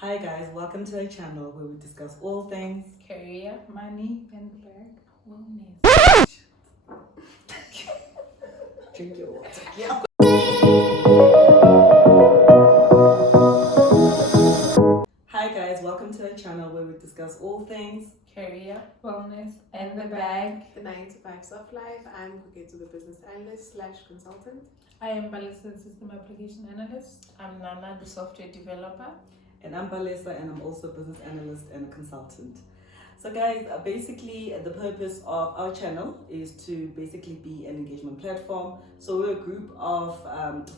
Hi guys, welcome to our channel where we discuss all things career, money, and bag, wellness. Drink your water. Yeah. Hi guys, welcome to our channel where we discuss all things Career, wellness, and the bag. The 9 to 5 soft life. I'm Xoxo, the business analyst / consultant. I am Balisa, the system application analyst. I'm Nana, the software developer. And I'm Balesa and I'm also a business analyst and a consultant. So guys, basically the purpose of our channel is to basically be an engagement platform. So we're a group of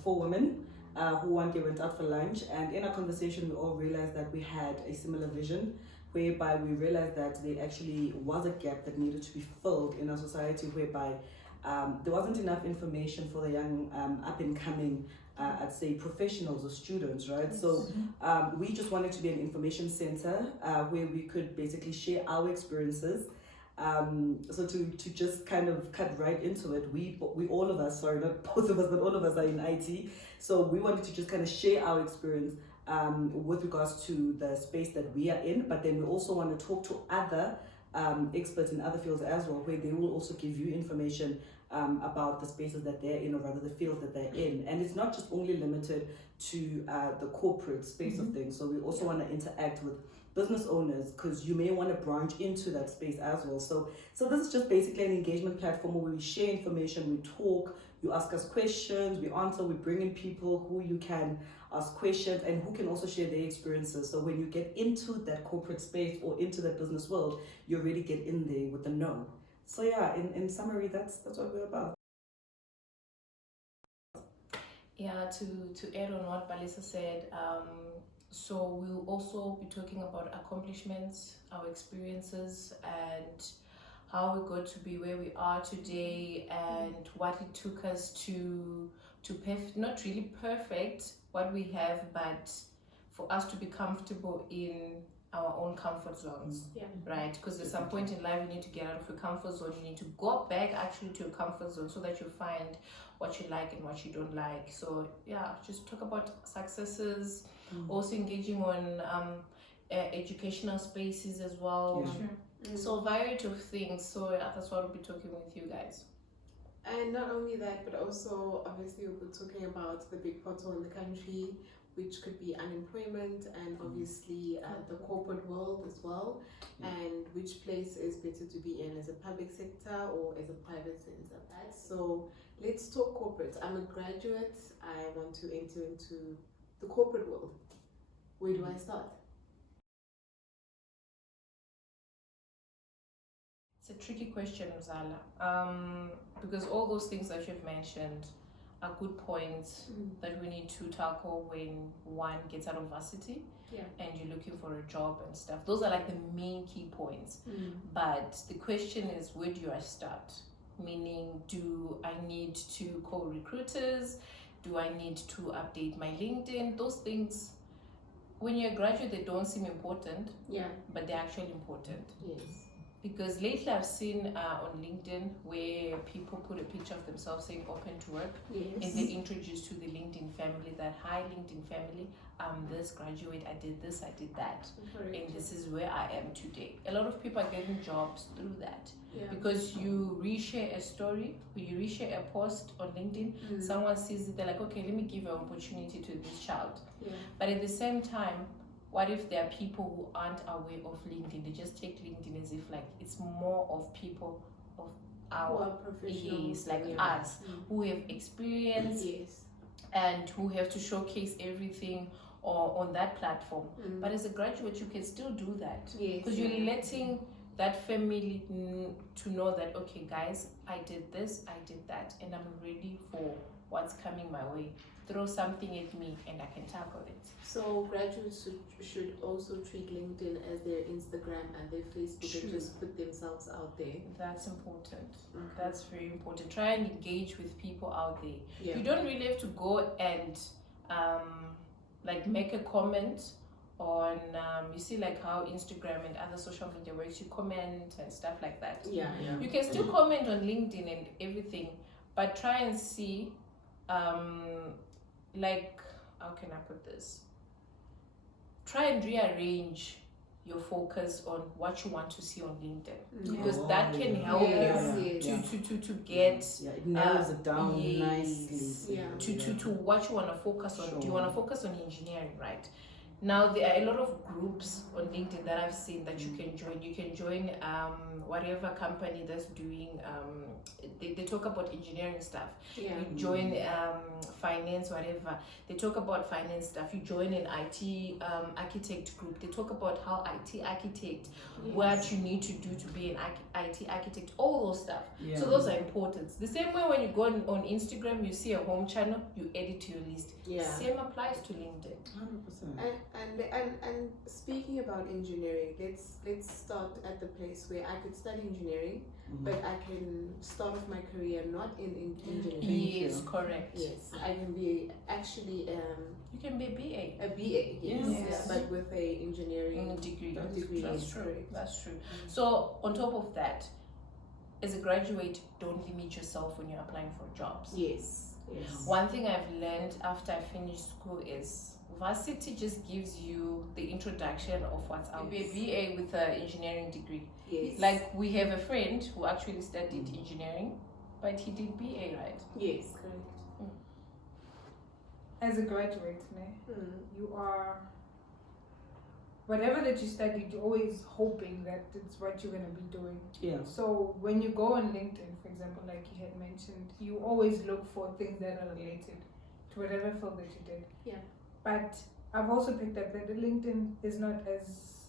4 women who one day went out for lunch, and in our conversation we all realized that we had a similar vision, whereby we realized that there actually was a gap that needed to be filled in our society, whereby there wasn't enough information for the young up and coming I'd say professionals or students, right? Yes. So we just wanted to be an information center where we could basically share our experiences. So to just kind of cut right into it, we all of us, sorry, not both of us, but all of us are in IT. So we wanted to just kind of share our experience with regards to the space that we are in, but then we also want to talk to other experts in other fields as well, where they will also give you information about the spaces that they're in, or rather the fields that they're in. And it's not just only limited to the corporate space of things. So we also want to interact with business owners, because you may want to branch into that space as well. So this is just basically an engagement platform where we share information, we talk, you ask us questions, we answer, we bring in people who you can ask questions and who can also share their experiences. So when you get into that corporate space or into that business world, you already get in there with the know. So yeah, in summary, that's what we're about. Yeah, to add on what Balisa said, so we'll also be talking about accomplishments, our experiences, and how we got to be where we are today, and what it took us to not really perfect what we have, but for us to be comfortable in our own comfort zones. Yeah. Right, because at some point in life you need to get out of your comfort zone. You need to go back actually to your comfort zone so that you find what you like and what you don't like. So yeah, just talk about successes, also engaging on educational spaces as well. Yeah. Sure. So a variety of things. So yeah, that's what we'll be talking with you guys. And not only that, but also obviously we'll be talking about the big pothole in the country, which could be unemployment, and obviously the corporate world as well, and which place is better to be in, as a public sector or as a private sector. So let's talk corporate. I'm a graduate. I want to enter into the corporate world. Where do I start? It's a tricky question, Uzala, because all those things that you've mentioned are good points that we need to tackle when one gets out of varsity and you're looking for a job and stuff. Those are like the main key points. But the question is, where do I start? Meaning, do I need to call recruiters? Do I need to update my LinkedIn? Those things, when you're a graduate, they don't seem important, but they're actually important. Yes. Because lately I've seen on LinkedIn where people put a picture of themselves saying open to work, and they introduce to the LinkedIn family that, hi LinkedIn family, I'm this graduate, I did this, I did that, and this is where I am today. A lot of people are getting jobs through that, because you reshare a story, or you reshare a post on LinkedIn, someone sees it, they're like, okay, let me give an opportunity to this child. But at the same time, what if there are people who aren't aware of LinkedIn? They just take LinkedIn as if like it's more of people of our professionals, like us, who have experience and who have to showcase everything on that platform. But as a graduate, you can still do that, because you're letting that family to know that, okay guys, I did this, I did that, and I'm ready for what's coming my way. Throw something at me and I can tackle it. So graduates should also treat LinkedIn as their Instagram and their Facebook, and just put themselves out there. That's important. That's very important. Try and engage with people out there. You don't really have to go and like make a comment on you see like how Instagram and other social media works. You comment and stuff like that. You can still comment on LinkedIn and everything, but try and see like, how can I put this? try and rearrange your focus on what you want to see on LinkedIn, because Oh, that can yeah. help Yes, you yes. to get Yeah, it narrows it down yes. nicely. Yeah. to what you want to focus on. Do you Sure. want to focus on engineering, right? Now there are a lot of groups on LinkedIn that I've seen that you can join. You can join whatever company that's doing they talk about engineering stuff. Yeah. You join finance, whatever. They talk about finance stuff. You join an IT architect group. They talk about how IT architect, what you need to do to be an IT architect, all those stuff. Yeah. So those are important. The same way when you go on Instagram, you see a home channel, you add it to your list. Yeah. Same applies to LinkedIn. 100%. And speaking about engineering, let's start at the place where I could study engineering, but I can start off my career not in engineering. Yes, you. correct. Yes, I can be actually You can be a BA. a BA, yes, Yes. yeah, but with a engineering Degree. degree. That's yes, true. correct. That's true. So on top of that, as a graduate, don't limit yourself when you're applying for jobs. Yes, yes. One thing I've learned after I finished school is varsity just gives you the introduction of what's out there. Be a BA with an engineering degree. Yes. Like we have a friend who actually studied engineering, but he did BA, right? Yes, correct. As a graduate, you are, whatever that you studied, you're always hoping that it's what you're going to be doing. Yeah. So when you go on LinkedIn, for example, like you had mentioned, you always look for things that are related to whatever field that you did. Yeah. But I've also picked up that the LinkedIn is not as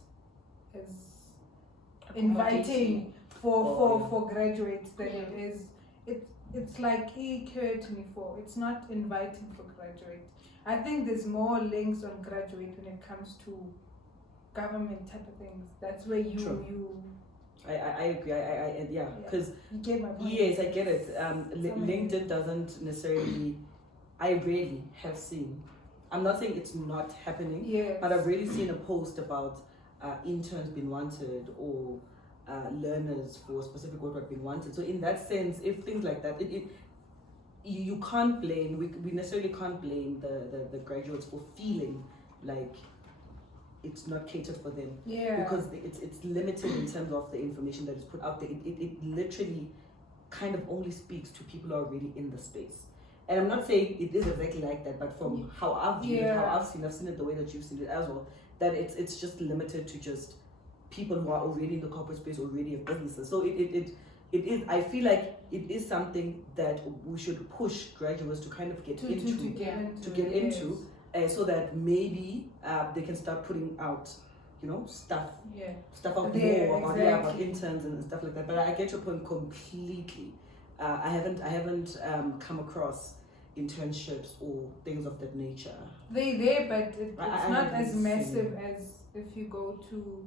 inviting for graduates that it is. It's like E24. It's not inviting for graduates. I think there's more links on graduate when it comes to government type of things. That's where you I agree. Yeah, because you get my point. yes, I get it. LinkedIn doesn't necessarily. I rarely have seen. I'm not saying it's not happening, Yes. but I've really seen a post about interns being wanted or learners for specific work being wanted. So in that sense, if things like that, you can't blame. We necessarily can't blame the graduates for feeling like it's not catered for them. Yeah. Because it's limited in terms of the information that is put out there. It literally kind of only speaks to people who are already in the space. And I'm not saying it is exactly like that, but from how I've viewed it, how I've seen it the way that you've seen it as well, that it's just limited to just people who are already in the corporate space, already have businesses. So it is, I feel like it is something that we should push graduates to kind of get into, so that maybe they can start putting out, stuff out more about interns and stuff like that. But I get your point completely. I haven't come across internships or things of that nature. They there, but it's I not haven't as seen massive as if you go to,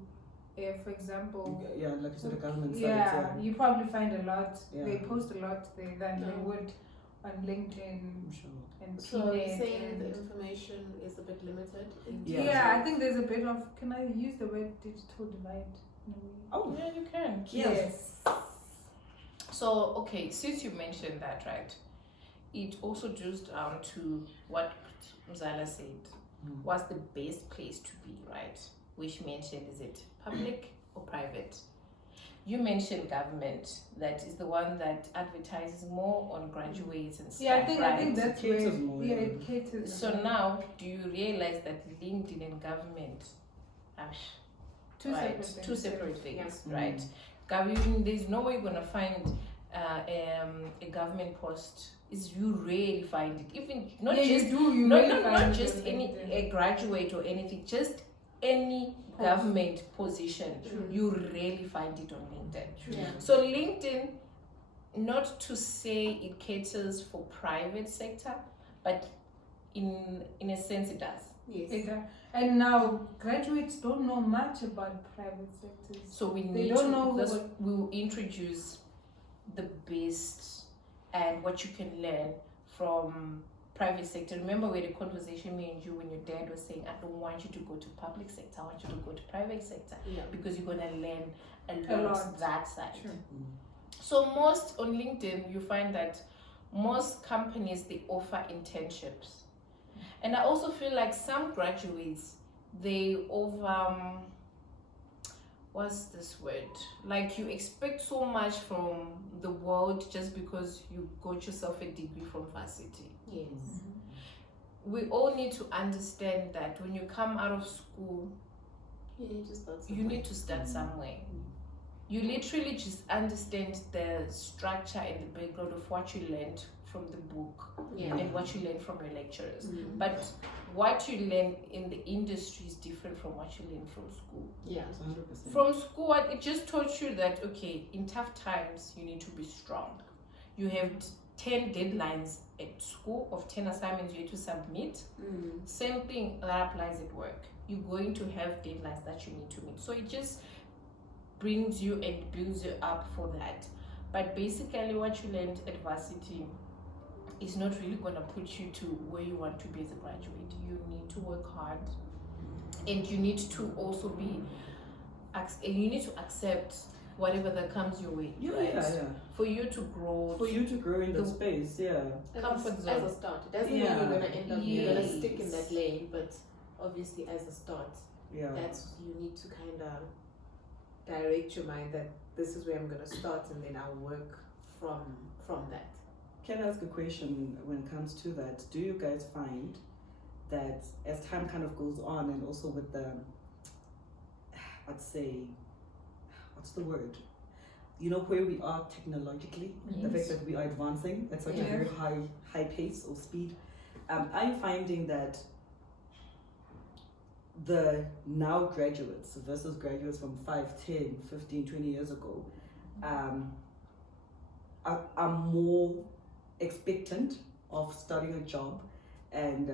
for example. Yeah, like you said, the government Yeah, side. you probably find a lot. Yeah. They post a lot there than they would on LinkedIn I'm sure. and So you're Twitter saying and the information is a bit limited? yeah, I think there's a bit of. Can I use the word digital divide? Oh, Yeah, you can. Yes. So, okay, since you mentioned that, right, it also drills down to what Mzala said. What's the best place to be, right? Which mentioned, is it public or private? You mentioned government, that is the one that advertises more on graduates and stuff. Yeah, I think right? that's It caters where more, it caters. So now, do you realize that LinkedIn and government are two separate things, right? Government, there's no way you're gonna find a government post. You rarely find it, even not just not just a graduate or anything, just any government position. You rarely find it on LinkedIn. Yeah. So LinkedIn, not to say it caters for private sector, but in a sense it does. Yes. And now graduates don't know much about private sectors. So we They need don't to. know We'll introduce the best and what you can learn from private sector. Remember we had a conversation, me and you, when your dad was saying, I don't want you to go to public sector, I want you to go to private sector, because you're gonna learn a lot that side. Sure. So most on LinkedIn, you find that most companies, they offer internships. And I also feel like some graduates, they over what's this word? Like you expect so much from the world just because you got yourself a degree from varsity. Yes. We all need to understand that when you come out of school, You need to start you need to start somewhere. You literally just understand the structure and the background of what you learned from the book Yeah. and what you learned from your lecturers. Mhm. But what you learn in the industry is different from what you learn from school. Yeah. 100%. From school, it just taught you that, okay, in tough times, you need to be strong. You have 10 deadlines at school of 10 assignments you have to submit. Same thing that applies at work. You're going to have deadlines that you need to meet. So it just brings you and builds you up for that. But basically what you learned at varsity is not really going to put you to where you want to be as a graduate. You need to work hard, and you need to also be and you need to accept whatever that comes your way, right? Yeah. For you to grow, For you to grow in the space, yeah. Comfort As zone. a start. It doesn't mean Yeah. you're gonna end up you're gonna Yes. stick in that lane, but obviously as a start, Yeah. that's you need to kind of direct your mind that this is where I'm gonna start, and then I'll work from that. Can I ask a question when it comes to that? Do you guys find that as time kind of goes on, and also with the, I'd say, what's the word? You know, where we are technologically, the fact that we are advancing at such a Yeah. very high pace or speed, are you finding that the now graduates versus graduates from 5, 10, 15, 20 years ago are more expectant of starting a job and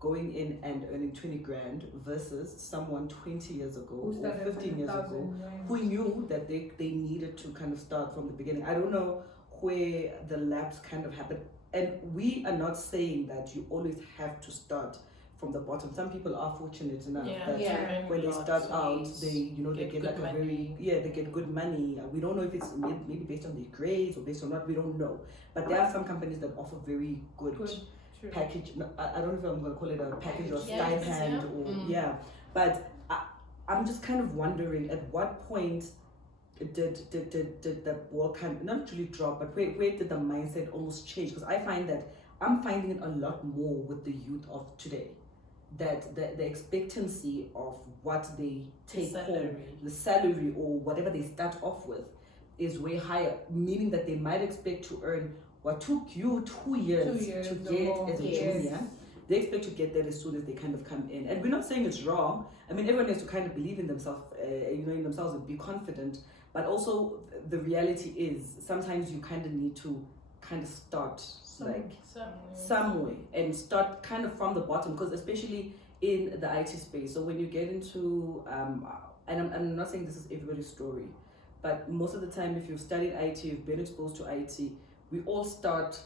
going in and earning 20 grand versus someone 20 years ago Who or started 15 years ago 1,000 rand. who knew that they needed to kind of start from the beginning? I don't know where the lapse kind of happened. And we are not saying that you always have to start from the bottom. Some people are fortunate enough that Yeah. when they start out, they they get like good a money. they get good money. We don't know if it's maybe based on their grades or based on what, we don't know. But there are some companies that offer very good True. package. I don't know if I'm going to call it a package or Yes, stipend yeah. or But I'm just kind of wondering at what point did the ball kind of not really drop, but where did the mindset almost change? Because I find that I'm finding it a lot more with the youth of today, that the expectancy of what they take home, the salary or whatever they start off with, is way higher, meaning that they might expect to earn what took you 2 years, 2 years to or get more. as a Yes. junior. They expect to get that as soon as they kind of come in. And we're not saying it's wrong. I mean, everyone has to kind of believe in themselves, in themselves and be confident. But also, the reality is sometimes you kind of need to kind of start somewhere and start kind of from the bottom, because especially in the IT space. So when you get into, and I'm not saying this is everybody's story, but most of the time, if you've studied IT, you've been exposed to IT, we all start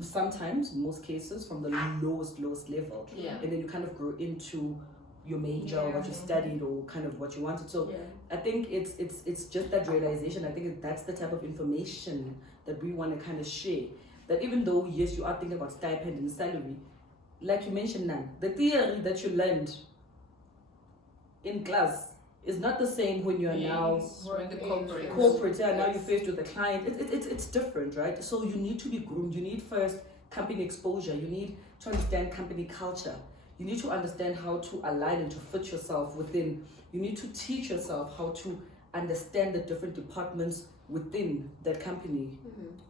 sometimes, in most cases, from the lowest level. Yeah. And then you kind of grow into your major, or what you studied, or kind of what you wanted. So I think it's just that realization. I think that's the type of information that we want to kind of share. That even though, yes, you are thinking about stipend and salary, like you mentioned, Nan, the theory that you learned in class is not the same when you are now in the corporate. Now you're faced with a client. It's different, right? So you need to be groomed. You need first company exposure. You need to understand company culture. You need to understand how to align and to fit yourself within. You need to teach yourself how to understand the different departments within that company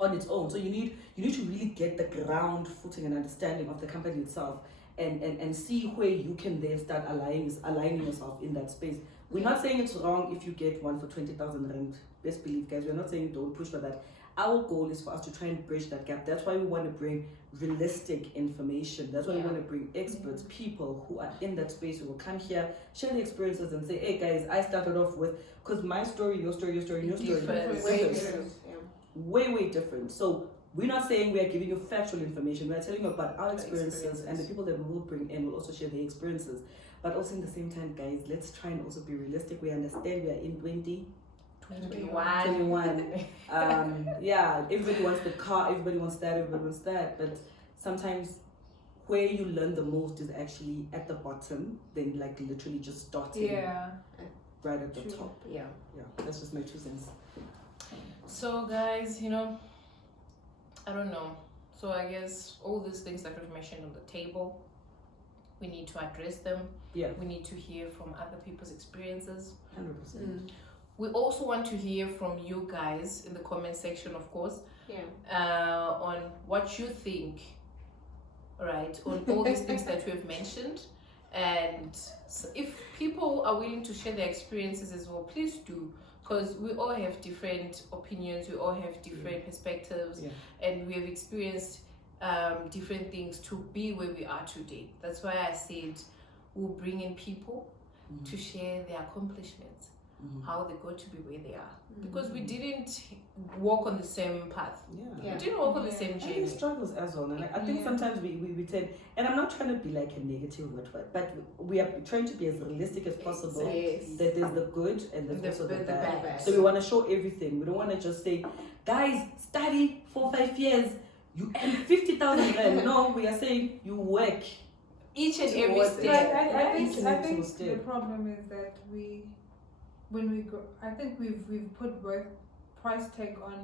on its own. So you need to really get the ground footing and understanding of the company itself, and see where you can then start aligning yourself in that space. We're not saying it's wrong if you get one for 20,000 rand. Best believe, guys, we're not saying don't push for that. Our goal is for us to try and bridge that gap. That's why we want to bring realistic information. That's why we want to bring experts, people who are in that space, who will come here, share their experiences, and say, hey guys, I started off with, because my story, your story Different. way different. So we're not saying we are giving you factual information. We are telling you about our experiences, and the people that we will bring in will also share their experiences. But also in the same time, guys, let's try and also be realistic. We understand we are in 2021. Everybody wants the car, everybody wants that, but sometimes where you learn the most is actually at the bottom, then like literally just starting right at the True. top. Yeah. Yeah, that's just my 2 cents. So guys, I don't know. So I guess all these things that we've mentioned on the table, we need to address them. Yeah. We need to hear from other people's experiences. 100%. We also want to hear from you guys in the comment section, of course, on what you think, right, on all these things that we have mentioned. And if people are willing to share their experiences as well, please do, because we all have different opinions, we all have different perspectives, and we have experienced different things to be where we are today. That's why I said we'll bring in people to share their accomplishments, how they got to be where they are, because we didn't walk on the same path. We didn't walk on the same I journey. think struggles as well, and I think sometimes we tend, and I'm not trying to be like a negative word, but we are trying to be as realistic as possible. Yes. That there's the good and there's also the bad. bad. So we want to show everything. We don't want to just say, guys, study for 5 years, you earn 50,000 rand. No, we are saying you work. Each and every Towards But step. I Each and every think step. the problem is that when we go, I think we've put work price tag on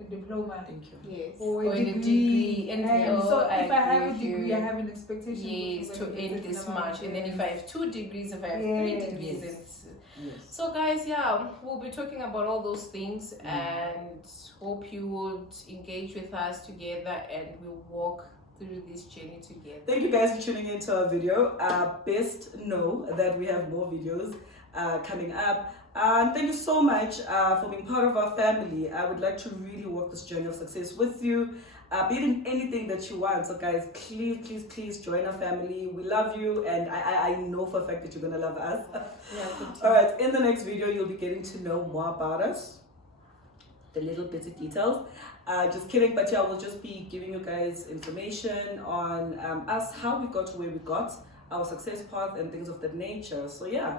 a diploma Thank you. Yes. or Or a in a degree, degree, and so I if I have a agree with degree, you. I have an expectation. Yes, to get earn a this certain amount. much, and then if I have 2 degrees, if I have 3 degrees, Yes. it's Yes. so guys. Yeah, we'll be talking about all those things, and hope you would engage with us together, and we'll walk through this journey together. Thank you guys for tuning into our video. Best know that we have more videos coming up. Thank you so much for being part of our family. I would like to really walk this journey of success with you. Be it in anything that you want. So guys, please join our family. We love you, and I know for a fact that you're gonna love us. All right, in the next video, you'll be getting to know more about us, the little bits of details. Just kidding, but yeah, we'll just be giving you guys information on us, how we got to where we got, our success path, and things of that nature. So yeah.